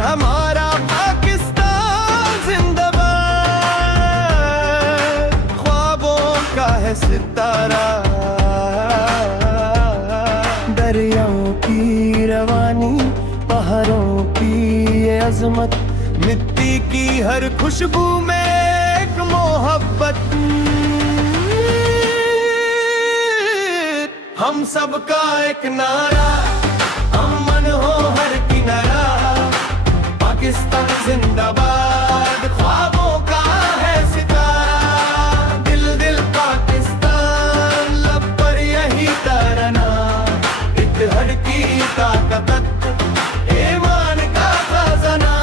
हमारा पाकिस्तान जिंदाबाद, ख्वाबों का है सितारा, दरियाओं की रवानी, पहाड़ों की ये अजमत, मिट्टी की हर खुशबू में एक मोहब्बत। हम सबका एक नारा, अमन हो हर किनारा, पाकिस्तान जिंदाबाद, ख्वाबों का है सितारा, दिल दिल पाकिस्तान, लब पर यही तराना, इत्तेहाद की ताकत, ईमान का खजाना।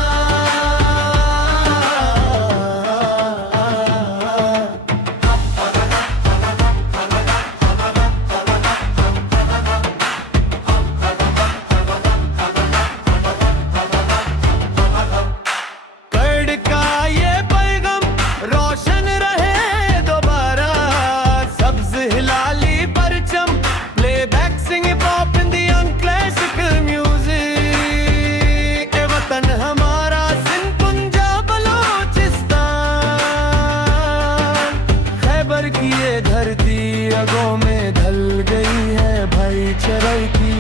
धरती रगों में ढल गई है भाईचारे की।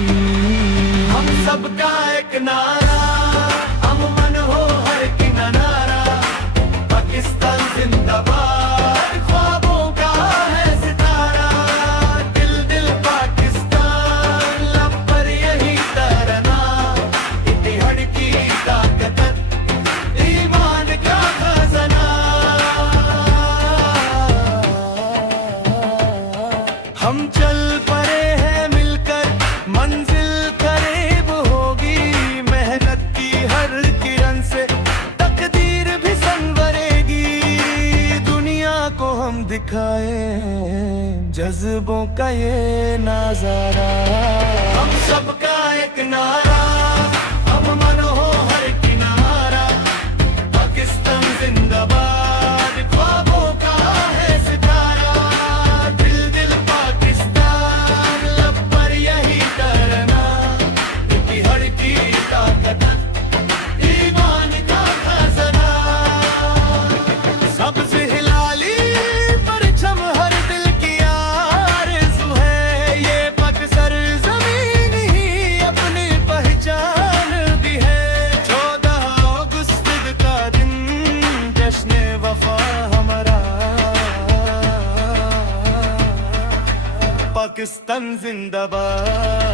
हम सबका एक नारा, अमन हो हर किनारा, पाकिस्तान जिंदाबाद, ख्वाबों का है सितारा, दिल दिल पाकिस्तान, लब पर यही तराना, इत्तेहाद की ताकत, ईमान का खजाना। हम चल पड़े हैं मिलकर, मंजिल करीब होगी, मेहनत की हर किरण से तकदीर भी संवरेगी, दुनिया को हम दिखाए जज्बों का ये नजारा। हम सबका एक नारा, अमन हो हर किनारा, पाकिस्तान जिंदाबाद, ख्वाबों का है सितारा, दिल दिल पाकिस्तान, लब पर यही तराना, इत्तेहाद की ताकत, ईमान का खजाना। सब्ज़ हिलाली परचम हर दिल की आरज़ू है, ये पगसर ज़मीन ही अपनी पहचान भी है। 14 अगस्त का दिन जश्न वफा हमारा, पाकिस्तान जिंदाबाद।